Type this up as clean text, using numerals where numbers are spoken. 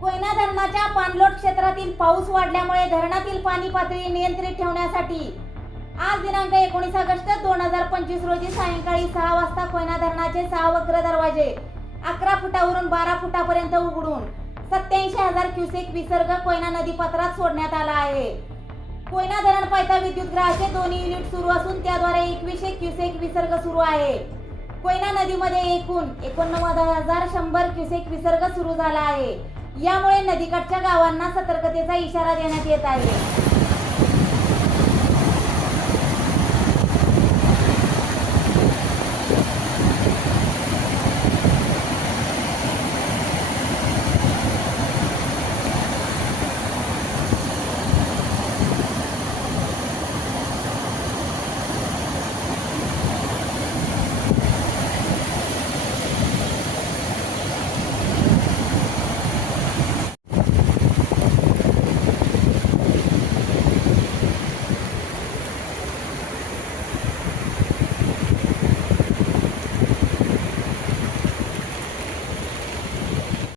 कोयना धरणाच्या पाणलोट क्षेत्रातील पाऊस वाढल्यामुळे धरणातील पाणी पातळी नियंत्रित ठेवण्यासाठी आज दिनांक 19 ऑगस्ट 2025 रोजी सायंकाळी 6 वाजता कोयना धरणाचे 6 वक्र दरवाजे 11 फुटावरून 12 फुटापर्यंत उघडून 87,000 क्युसेक विसर्ग कोयना नदीपात्रात सोडण्यात आला आहे। कोयना धरण पायथा विद्युतगृहाचे दोन्ही युनिट सुरू असून त्याद्वारे 2100 क्युसेक विसर्ग सुरू आहे। कोयना नदीमध्ये एकूण 89,100 क्युसेक विसर्ग सुरू झाला आहे। यामुळे नदीकाठच्या गावांना सतर्कतेचा इशारा देण्यात येत आहे।